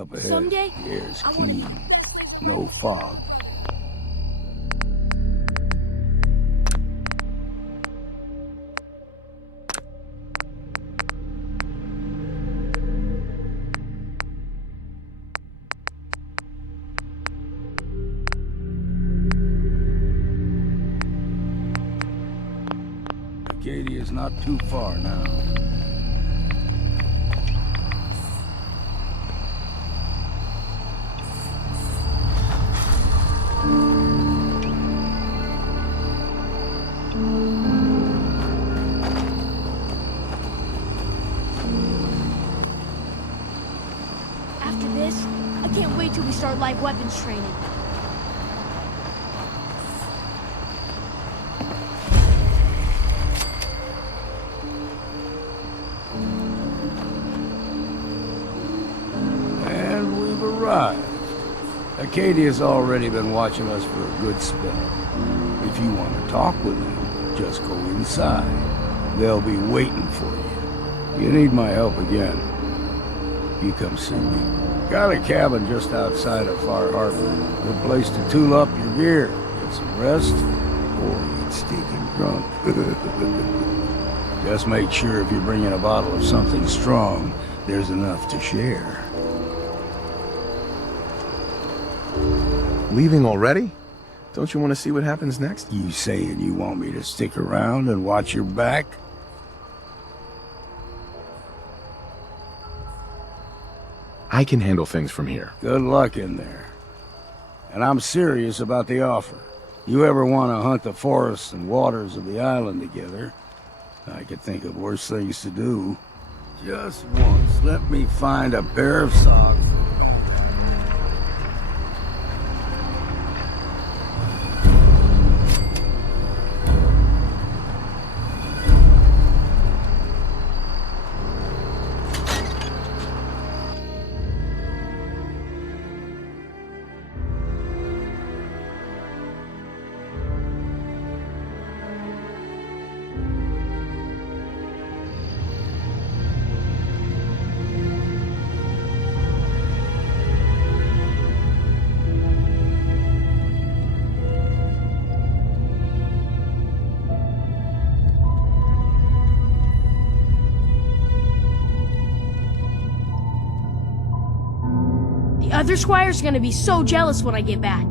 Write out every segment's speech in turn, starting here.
Up ahead, Someday, the air's I wanna- clean. No fog. Acadia's not too far now. After this, I can't wait till we start live weapons training. And we've arrived. Acadia's already been watching us for a good spell. If you want to talk with them, just go inside. They'll be waiting for you. You need my help again, you come see me. Got a cabin just outside of Far Harbor. Good place to tool up your gear, get some rest, or get stinking drunk. Just make sure if you're bringing a bottle of something strong, there's enough to share. Leaving already? Don't you want to see what happens next? You saying you want me to stick around and watch your back? I can handle things from here. Good luck in there. And I'm serious about the offer. You ever want to hunt the forests and waters of the island together, I could think of worse things to do. Just once, let me find a pair of socks. The other squires are gonna be so jealous when I get back.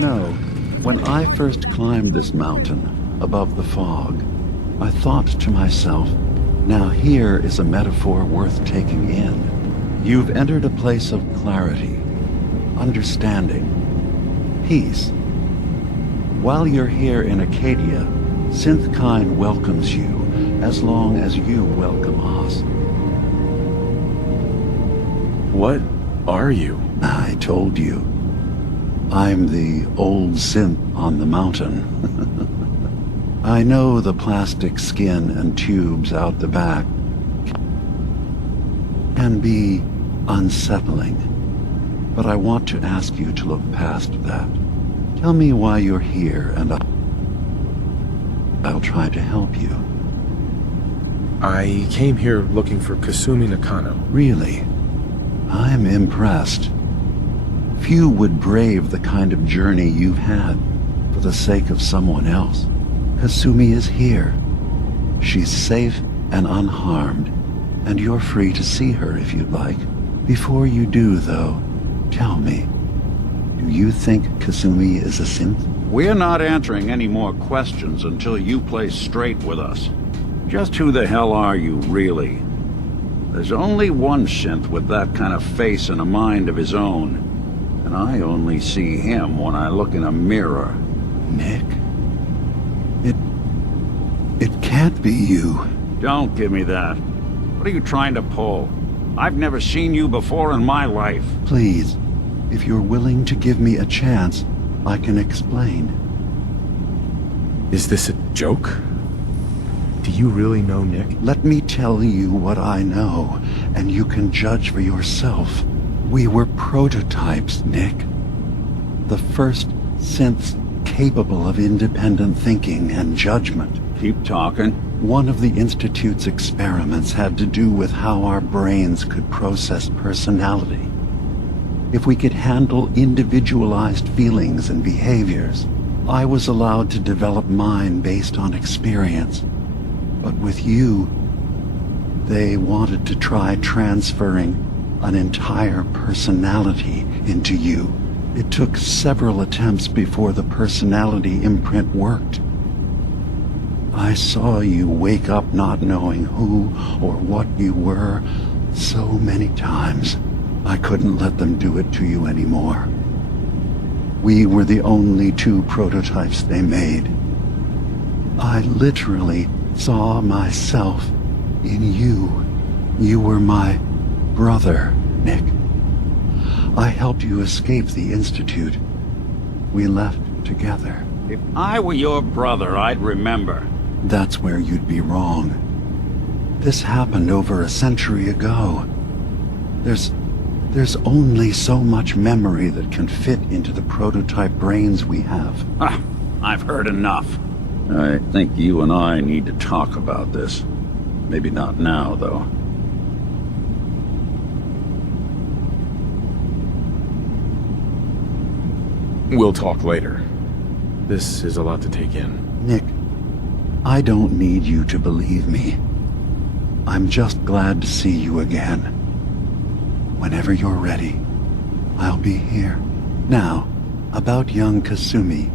know, when I first climbed this mountain above the fog, I thought to myself, now here is a metaphor worth taking in. You've entered a place of clarity, understanding, peace. While you're here in Acadia, Synthkind welcomes you as long as you welcome us. What are you? I told you. I'm the old synth on the mountain. I know the plastic skin and tubes out the back can be unsettling, but I want to ask you to look past that. Tell me why you're here, and I'll try to help you. I came here looking for Kasumi Nakano. Really? I'm impressed. Few would brave the kind of journey you've had for the sake of someone else. Kasumi is here. She's safe and unharmed, and you're free to see her if you'd like. Before you do, though, tell me, do you think Kasumi is a synth? We're not answering any more questions until you play straight with us. Just who the hell are you, really? There's only one synth with that kind of face and a mind of his own, and I only see him when I look in a mirror. Nick? It can't be you. Don't give me that. What are you trying to pull? I've never seen you before in my life. Please, if you're willing to give me a chance, I can explain. Is this a joke? Do you really know Nick? Let me tell you what I know, and you can judge for yourself. We were prototypes, Nick. The first synths capable of independent thinking and judgment. Keep talking. One of the Institute's experiments had to do with how our brains could process personality. If we could handle individualized feelings and behaviors, I was allowed to develop mine based on experience. But with you, they wanted to try transferring an entire personality into you. It took several attempts before the personality imprint worked. I saw you wake up not knowing who or what you were so many times. I couldn't let them do it to you anymore. We were the only two prototypes they made. I literally saw myself in you. You were my brother, Nick. I helped you escape the Institute. We left together. If I were your brother, I'd remember. That's where you'd be wrong. This happened over a century ago. There's only so much memory that can fit into the prototype brains we have. Ah, I've heard enough. I think you and I need to talk about this. Maybe not now, though. We'll talk later. This is a lot to take in. Nick, I don't need you to believe me. I'm just glad to see you again. Whenever you're ready, I'll be here. Now, about young Kasumi.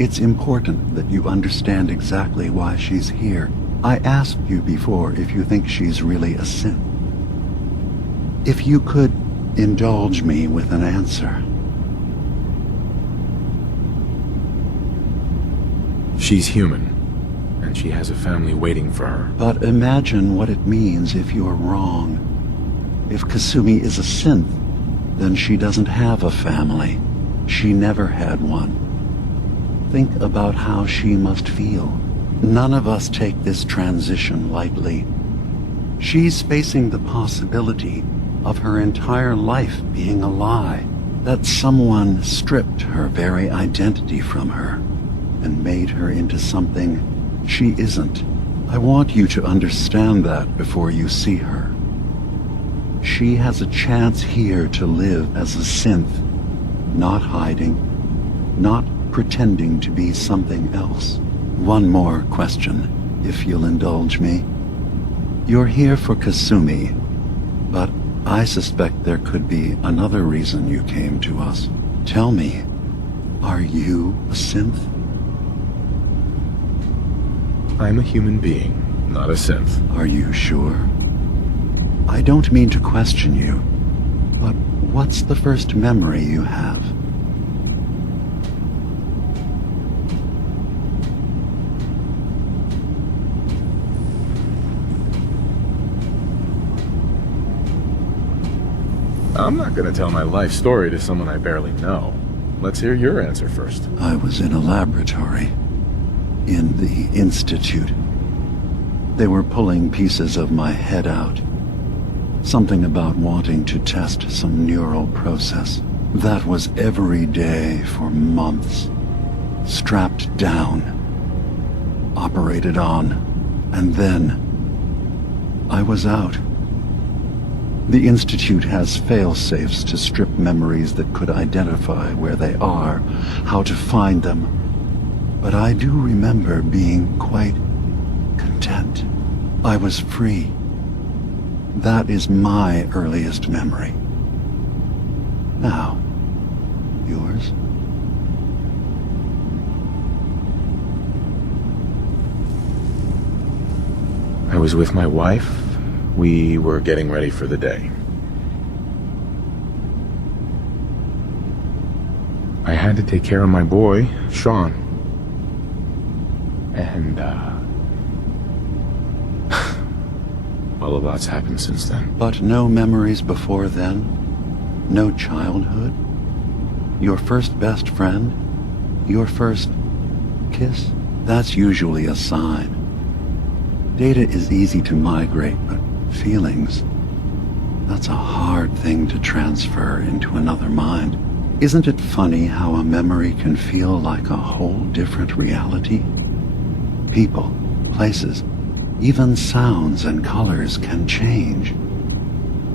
It's important that you understand exactly why she's here. I asked you before if you think she's really a synth. If you could indulge me with an answer. She's human, and she has a family waiting for her. But imagine what it means if you're wrong. If Kasumi is a synth, then she doesn't have a family. She never had one. Think about how she must feel. None of us take this transition lightly. She's facing the possibility of her entire life being a lie, that someone stripped her very identity from her and made her into something she isn't. I want you to understand that before you see her. She has a chance here to live as a synth, not hiding, not pretending to be something else. One more question, if you'll indulge me. You're here for Kasumi, but I suspect there could be another reason you came to us. Tell me, Are you a synth? I'm a human being, not a synth. Are you sure? I don't mean to question you, but what's the first memory you have? I'm not gonna tell my life story to someone I barely know. Let's hear your answer first. I was in a laboratory. In the Institute. They were pulling pieces of my head out. Something about wanting to test some neural process. That was every day for months. Strapped down. Operated on. And then I was out. The Institute has fail-safes to strip memories that could identify where they are, how to find them. But I do remember being quite content. I was free. That is my earliest memory. Now, yours? I was with my wife. We were getting ready for the day. I had to take care of my boy, Sean. And, well, a lot's happened since then. But no memories before then? No childhood? Your first best friend? Your first kiss? That's usually a sign. Data is easy to migrate, but feelings, that's a hard thing to transfer into another mind. Isn't it funny how a memory can feel like a whole different reality? People, places, even sounds and colors can change.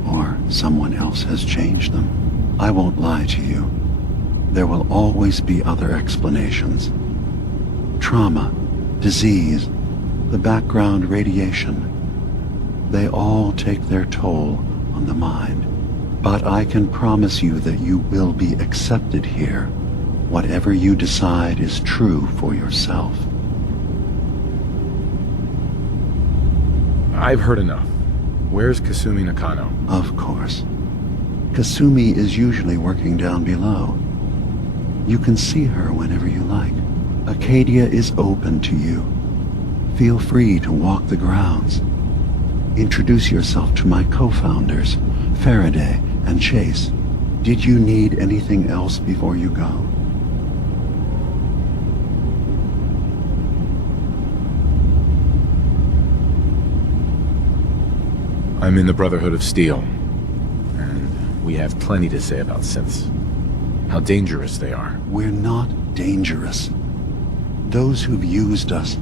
Or someone else has changed them. I won't lie to you. There will always be other explanations. Trauma, disease, the background radiation. They all take their toll on the mind. But I can promise you that you will be accepted here. Whatever you decide is true for yourself. I've heard enough. Where's Kasumi Nakano? Of course. Kasumi is usually working down below. You can see her whenever you like. Acadia is open to you. Feel free to walk the grounds. Introduce yourself to my co-founders, Faraday and Chase. Did you need anything else before you go? I'm in the Brotherhood of Steel, and we have plenty to say about synths. How dangerous they are. We're not dangerous. Those who've used us,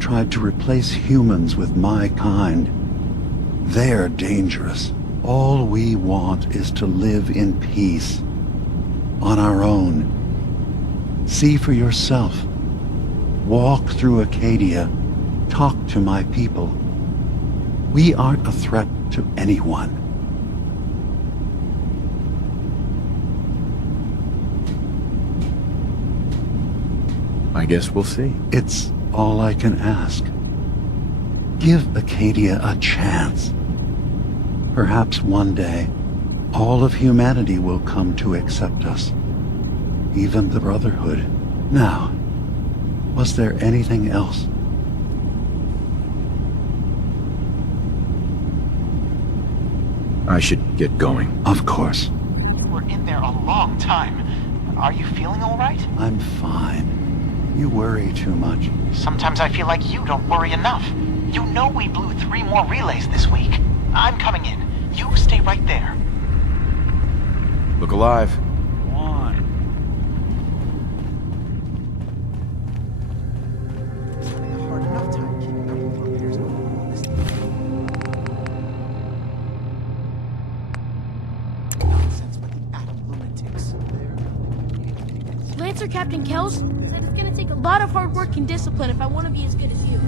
tried to replace humans with my kind, they're dangerous. All we want is to live in peace, on our own. See for yourself. Walk through Acadia. Talk to my people. We aren't a threat to anyone. I guess we'll see. It's all I can ask. Give Acadia a chance. Perhaps one day, all of humanity will come to accept us. Even the Brotherhood. Now, was there anything else? I should get going. Of course. You were in there a long time. Are you feeling all right? I'm fine. You worry too much. Sometimes I feel like you don't worry enough. You know we blew 3 more relays this week. I'm coming in. You stay right there. Look alive. One. Having a hard enough time keeping up with Rubia's nonsense with the atom lunatics. Lancer Captain Kells said it's gonna take a lot of hard work and discipline if I want to be as good as you.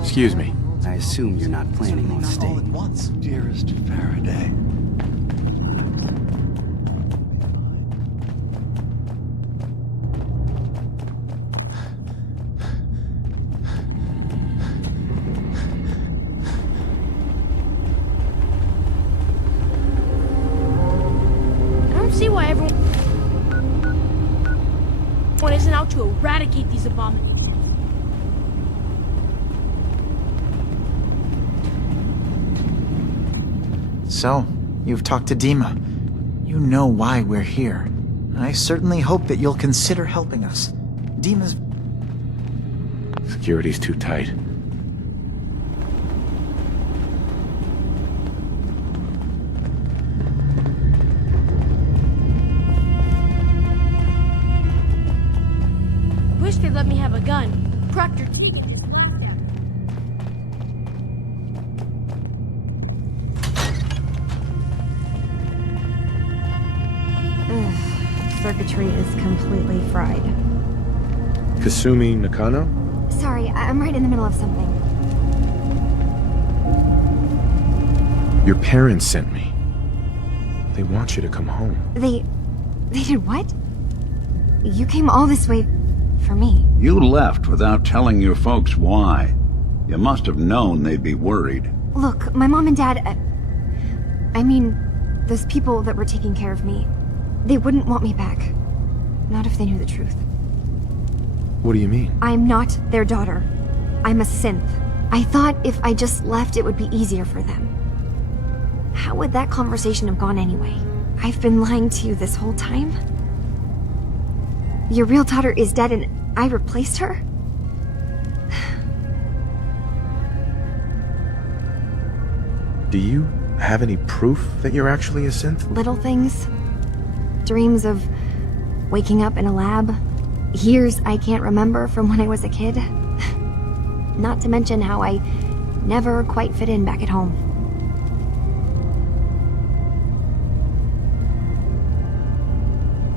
Excuse me. I assume you're not planning on Not all at staying. once. Dearest Faraday. eradicate these abominations. So, you've talked to Dima. You know why we're here. I certainly hope that you'll consider helping us. Dima's... Security's too tight. Wish they'd let me have a gun. Proctor. Circuitry is completely fried. Kasumi Nakano? Sorry, I'm right in the middle of something. Your parents sent me. They want you to come home. They did what? You came all this way for me. You left without telling your folks why. You must have known they'd be worried. Look, my mom and dad... I mean, those people that were taking care of me, they wouldn't want me back. Not if they knew the truth. What do you mean? I'm not their daughter. I'm a synth. I thought if I just left, it would be easier for them. How would that conversation have gone anyway? I've been lying to you this whole time? Your real daughter is dead and I replaced her? Do you have any proof that you're actually a synth? Little things. Dreams of waking up in a lab. Years I can't remember from when I was a kid. Not to mention how I never quite fit in back at home.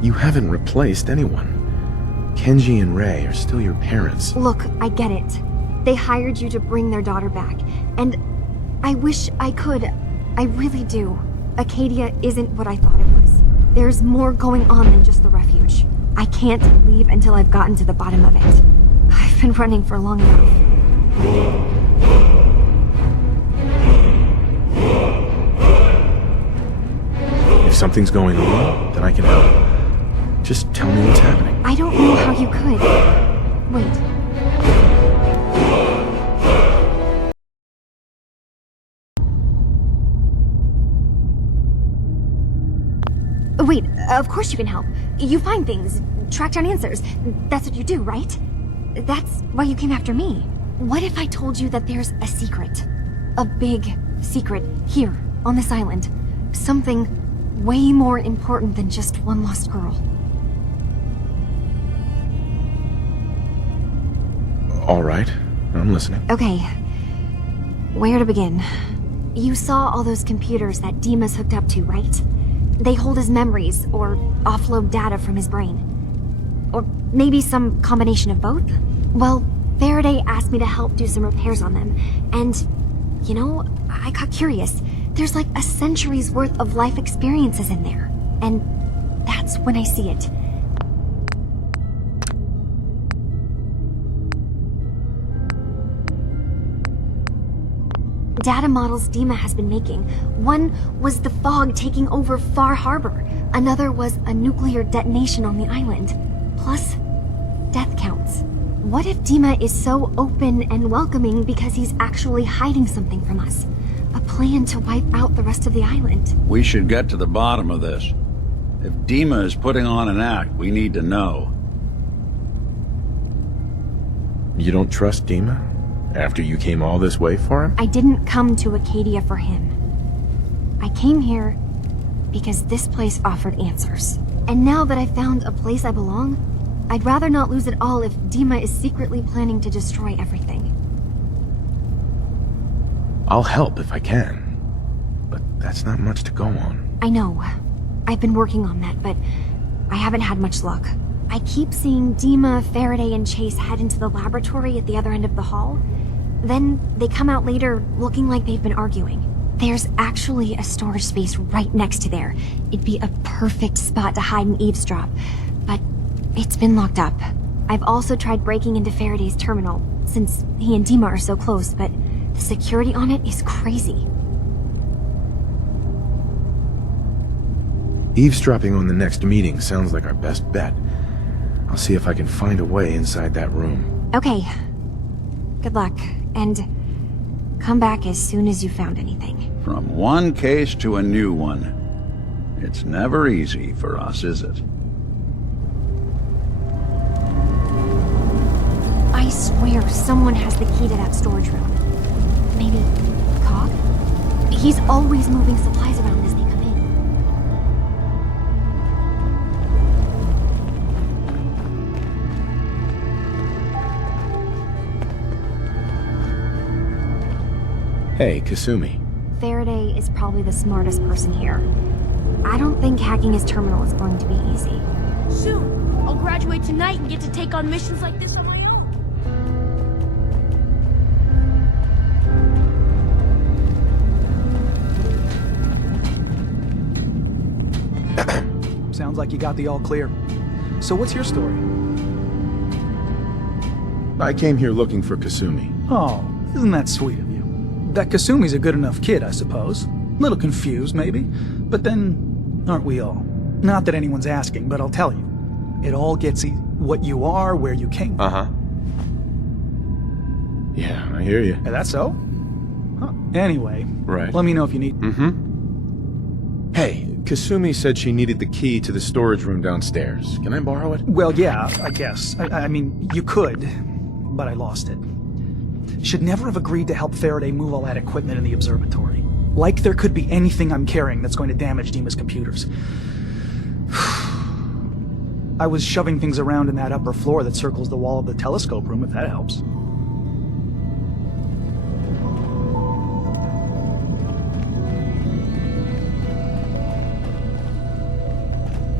You haven't replaced anyone. Kenji and Rei are still your parents. Look, I get it. They hired you to bring their daughter back. And I wish I could. I really do. Acadia isn't what I thought it was. There's more going on than just the refuge. I can't leave until I've gotten to the bottom of it. I've been running for long enough. If something's going on, then I can help. Just tell me what's happening. I don't know how you could. Wait. Wait, of course you can help. You find things, track down answers. That's what you do, right? That's why you came after me. What if I told you that there's a secret? A big secret here, on this island. Something way more important than just one lost girl. All right, I'm listening. Okay. Where to begin? You saw all those computers that Dima's hooked up to, right? They hold his memories, or offload data from his brain. Or maybe some combination of both? Well, Faraday asked me to help do some repairs on them, and, you know, I got curious. There's like a century's worth of life experiences in there, and that's when I see it. Data models Dima has been making. One was the fog taking over Far Harbor. Another was a nuclear detonation on the island. Plus, death counts. What if Dima is so open and welcoming because he's actually hiding something from us? A plan to wipe out the rest of the island. We should get to the bottom of this. If Dima is putting on an act, we need to know. You don't trust Dima? After you came all this way for him? I didn't come to Acadia for him. I came here because this place offered answers. And now that I've found a place I belong, I'd rather not lose it all if Dima is secretly planning to destroy everything. I'll help if I can. But that's not much to go on. I know. I've been working on that, but I haven't had much luck. I keep seeing Dima, Faraday, and Chase head into the laboratory at the other end of the hall. Then they come out later looking like they've been arguing. There's actually a storage space right next to there. It'd be a perfect spot to hide and eavesdrop. But it's been locked up. I've also tried breaking into Faraday's terminal, since he and Dima are so close, but the security on it is crazy. Eavesdropping on the next meeting sounds like our best bet. I'll see if I can find a way inside that room. Okay. Good luck, and come back as soon as you found anything. From one case to a new one. It's never easy for us, is it? I swear someone has the key to that storage room. Maybe Cobb? He's always moving supplies around as they come in. Hey, Kasumi. Faraday is probably the smartest person here. I don't think hacking his terminal is going to be easy. Soon, I'll graduate tonight and get to take on missions like this on my own. Sounds like you got the all clear. So what's your story? I came here looking for Kasumi. Oh, isn't that sweet of you? That Kasumi's a good enough kid, I suppose. Little confused, maybe. But then, aren't we all? Not that anyone's asking, but I'll tell you. It all gets what you are, where you came from. Uh-huh. Yeah, I hear you. Is that so? Huh. Anyway, Right. let me know if you need... Mm-hmm. Hey, Kasumi said she needed the key to the storage room downstairs. Can I borrow it? Well, yeah, I guess. I mean, you could, but I lost it. Should never have agreed to help Faraday move all that equipment in the observatory. Like there could be anything I'm carrying that's going to damage Dima's computers. I was shoving things around in that upper floor that circles the wall of the telescope room, if that helps.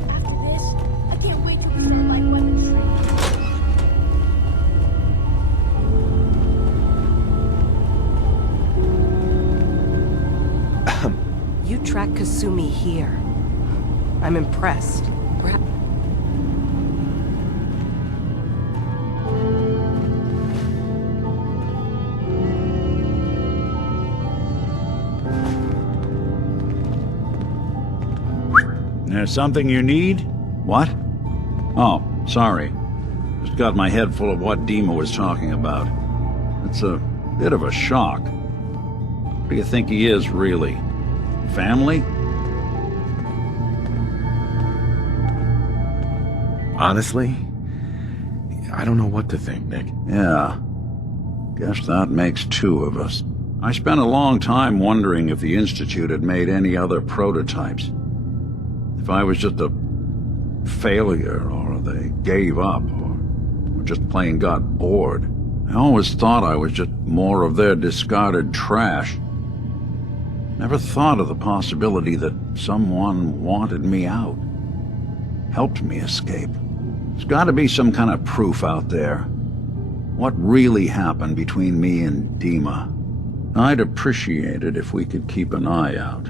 After this, I can't wait till we start light weapons training. You track Kasumi here. I'm impressed. There's something you need? What? Oh, sorry. Just got my head full of what Dima was talking about. It's a bit of a shock. What do you think he is, really? Family? Honestly, I don't know what to think, Nick. Yeah. Guess that makes two of us. I spent a long time wondering if the Institute had made any other prototypes. If I was just a failure, or they gave up, or just plain got bored. I always thought I was just more of their discarded trash. Never thought of the possibility that someone wanted me out. Helped me escape. There's got to be some kind of proof out there. What really happened between me and Dima? I'd appreciate it if we could keep an eye out.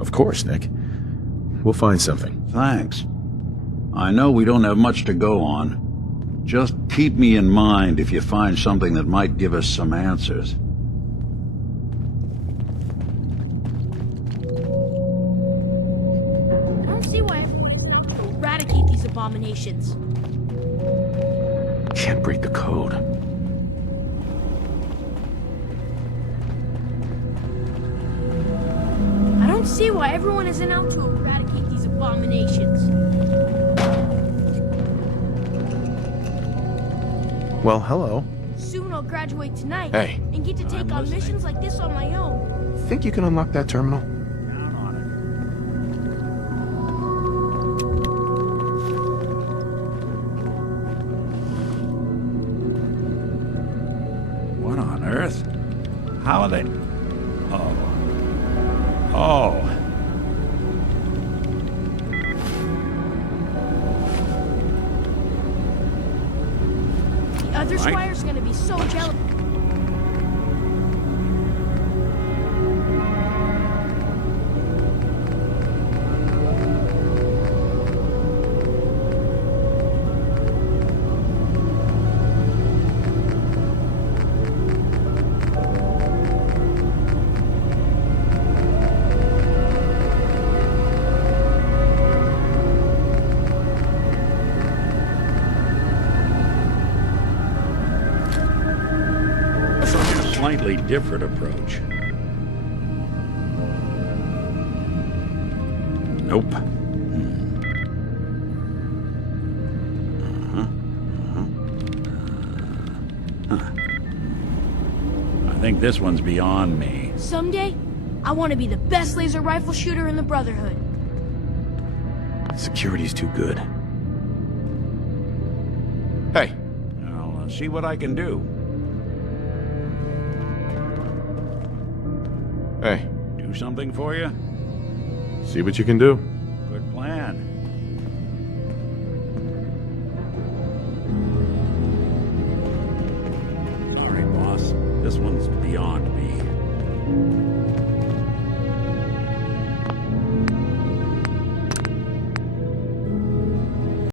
Of course, Nick. We'll find something. Thanks. I know we don't have much to go on. Just keep me in mind if you find something that might give us some answers. I don't see why I eradicate these abominations. Can't break the code. I don't see why everyone isn't out to eradicate these abominations. Well, hello. Soon I'll graduate tonight Hey. and get to take on missions like this on my own. Think you can unlock that terminal? Down on it. What on earth? How are they? Oh. Oh. The other Right. squire's gonna be so jealous. slightly different approach. Nope. I think this one's beyond me. Someday, I want to be the best laser rifle shooter in the Brotherhood. Security's too good. Hey, I'll see what I can do. hey, Do something for you? see what you can do.